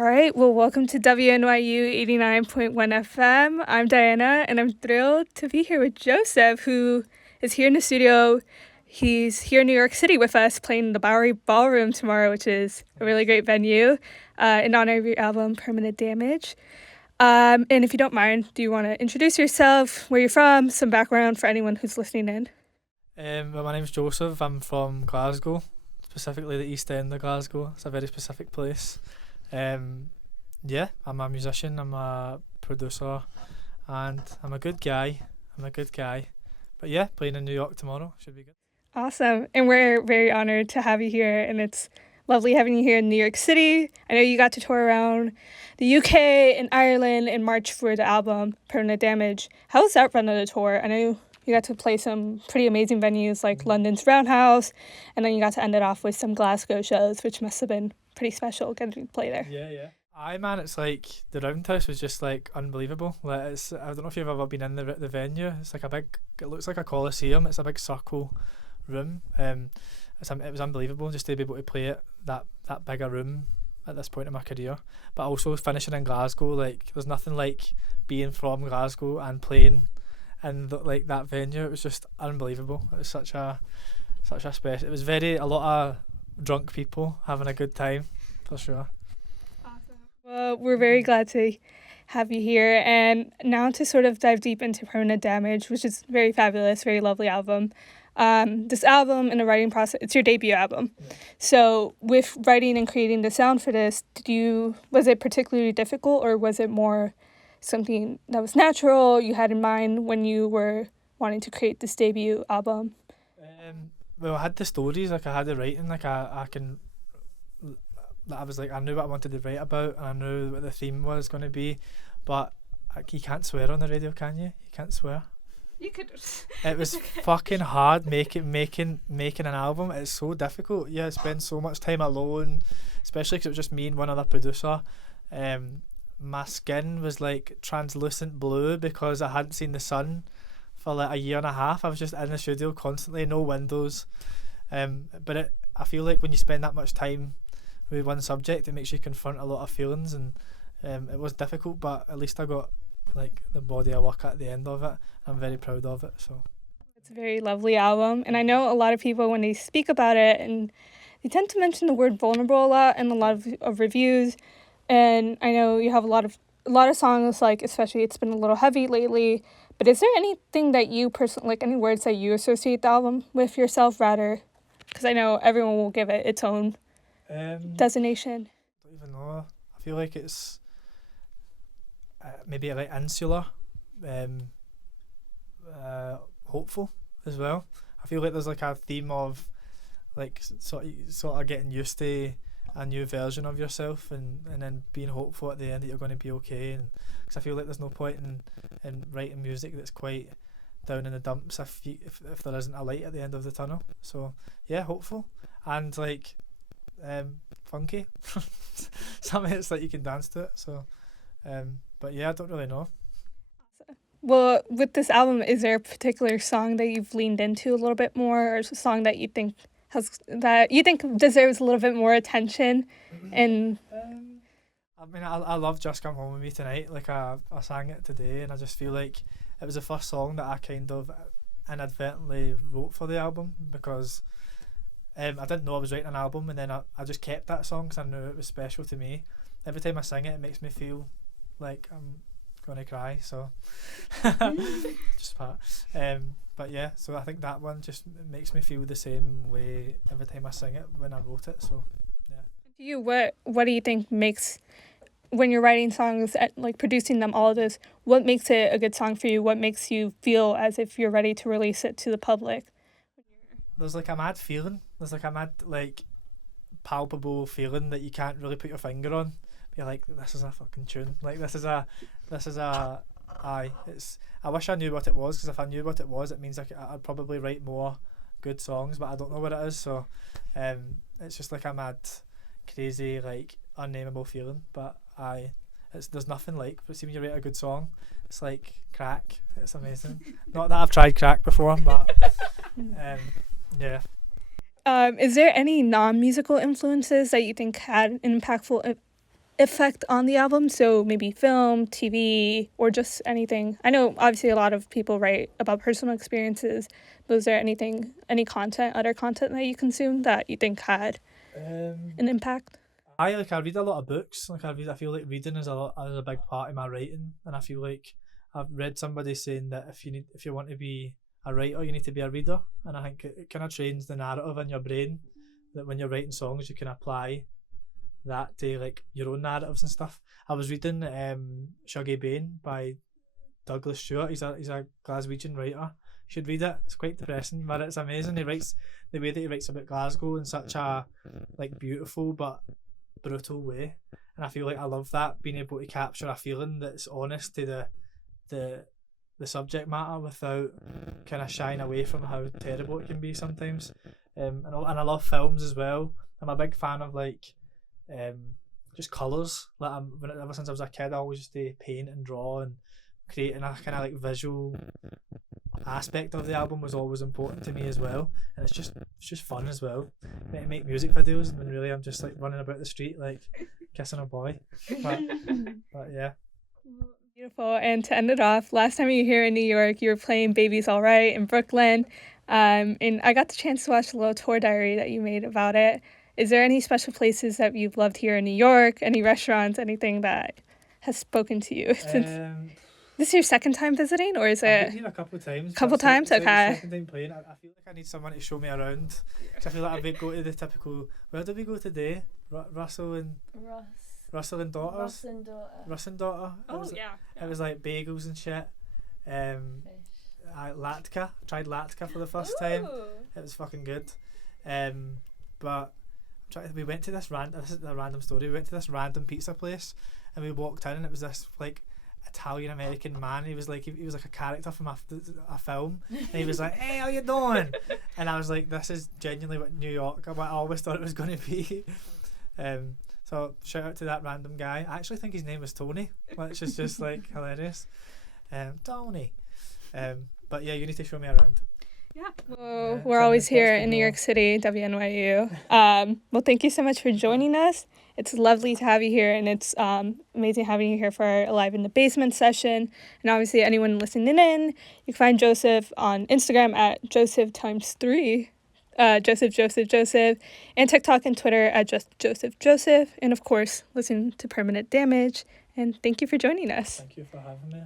All right, well, welcome to WNYU 89.1 FM. I'm Diana, and I'm thrilled to be here with Joesef, who is here in the studio. He's here in New York City with us playing the Bowery Ballroom tomorrow, which is a really great venue, in honor of your album, Permanent Damage. And if you don't mind, do you want to introduce yourself, where you're from, some background for anyone who's listening in? Well, my name's Joesef. I'm from Glasgow, specifically the East End of Glasgow. It's a very specific place. Yeah, I'm a musician, I'm a producer, and I'm a good guy. But yeah, playing in New York tomorrow should be good. Awesome. And we're very honored to have you here, and it's lovely having you here in New York City. I know you got to tour around the UK and Ireland in March for the album Permanent Damage. How was that run of the tour? I know you got to play some pretty amazing venues like London's Roundhouse, and then you got to end it off with some Glasgow shows, which must have been pretty special getting to play there. Yeah. Aye, man, it's like the Roundhouse was just like unbelievable. Like I don't know if you've ever been in the venue. It's like it looks like a coliseum. It's a big circle room. It was unbelievable just to be able to play it that big a room at this point in my career. But also finishing in Glasgow, like there's nothing like being from Glasgow and playing in like that venue. It was just unbelievable. It was such a special. It was a lot of drunk people having a good time for sure. Awesome. Well, we're very glad to have you here, and now to sort of dive deep into Permanent Damage, which is very fabulous, very lovely album. This album and the writing process, it's your debut album. Yeah. So with writing and creating the sound for this, was it particularly difficult, or was it more something that was natural you had in mind when you were wanting to create this debut album? Well, I had the stories, like I had the writing, like I knew what I wanted to write about, and I knew what the theme was going to be, but you can't swear on the radio, can you? You can't swear. You could. It was fucking hard making an album. It's so difficult. Yeah, I spend so much time alone, especially because it was just me and one other producer. My skin was like translucent blue because I hadn't seen the sun for like a year and a half. I was just in the studio constantly, no windows. But I feel like when you spend that much time with one subject, it makes you confront a lot of feelings, and it was difficult, but at least I got like the body of work at the end of it. I'm very proud of it. So it's a very lovely album, and I know a lot of people, when they speak about it, and they tend to mention the word vulnerable a lot in a lot of reviews. And I know you have a lot of songs, like especially it's been a little heavy lately. But is there anything that you personally, like any words that you associate the album with yourself rather? Because I know everyone will give it its own designation. I don't even know. I feel like it's maybe like insular, hopeful as well. I feel like there's like a theme of like sort of getting used to a new version of yourself, and then being hopeful at the end that you're going to be okay. And because I feel like there's no point in writing music that's quite down in the dumps if there isn't a light at the end of the tunnel. So yeah, hopeful and like funky. Something that's like you can dance to it. So but yeah, I don't really know. Well, with this album, is there a particular song that you've leaned into a little bit more, or a song that you think deserves a little bit more attention? And I mean, I love Just Come Home With Me Tonight. Like I sang it today, and I just feel like it was the first song that I kind of inadvertently wrote for the album, because I didn't know I was writing an album, and then I just kept that song because I knew it was special to me. Every time I sing it, it makes me feel like I'm gonna cry, so just part. But yeah, so I think that one just makes me feel the same way every time I sing it when I wrote it. So yeah. What do you think makes, when you're writing songs, like producing them, all of this, what makes it a good song for you? What makes you feel as if you're ready to release it to the public? There's like a mad feeling. There's like a mad like palpable feeling that you can't really put your finger on. You're like, this is a fucking tune. Like this is a aye. I wish I knew what it was, because if I knew what it was, it means I'd probably write more good songs, but I don't know what it is. So it's just like a mad, crazy, like unnameable feeling. But there's nothing like, but see, when you write a good song, it's like crack. It's amazing. Not that I've tried crack before, but yeah. Is there any non-musical influences that you think had an impactful effect on the album? So maybe film, TV, or just anything. I know obviously a lot of people write about personal experiences, but is there any content, other content that you consume that you think had an impact? I read a lot of books. I feel like reading is a big part of my writing, and I feel like I've read somebody saying that if you want to be a writer, you need to be a reader, and I think it kind of trains the narrative in your brain that when you're writing songs, you can apply that to like your own narratives and stuff. I was reading Shuggy Bane by Douglas Stewart. He's a Glaswegian writer. You should read it. It's quite depressing, but it's amazing. He writes the way that he writes about Glasgow in such a like beautiful but brutal way, and I feel like I love that, being able to capture a feeling that's honest to the subject matter without kind of shying away from how terrible it can be sometimes. And I love films as well. I'm a big fan of like just colours. Like ever since I was a kid, I always used to paint and draw, and creating a kind of like visual aspect of the album was always important to me as well. And it's just fun as well. Make music videos when really I'm just like running about the street like kissing a boy. But yeah. Beautiful. And to end it off, last time you were here in New York, you were playing Baby's All Right in Brooklyn. And I got the chance to watch a little tour diary that you made about it. Is there any special places that you've loved here in New York? Any restaurants? Anything that has spoken to you since? This is your second time visiting, or is it? I've been here a couple of times. Couple times, okay. Second time playing. I feel like I need someone to show me around. Cause I feel like I go to the typical. Where did we go today? Russell and Daughters. Russ and Daughter. It was like bagels and shit. Latka. Tried Latka for the first time. It was fucking good. But we went to this this is a random story. We went to this random pizza place, and we walked in, and it was this like Italian American man. He was like a character from a film, and he was like, "Hey, how you doing?" And I was like, "This is genuinely what New York. I always thought it was going to be." So shout out to that random guy. I actually think his name was Tony, which is just like hilarious. Tony. But yeah, you need to show me around. Yeah. Well, we're always here in New York City, WNYU. Well, thank you so much for joining us. It's lovely to have you here, and it's amazing having you here for our Live in the Basement session. And obviously, anyone listening in, you can find Joesef on Instagram at Joesef times 3. Joesef, and TikTok and Twitter at just Joesef, and of course, listen to Permanent Damage. And thank you for joining us. Thank you for having me.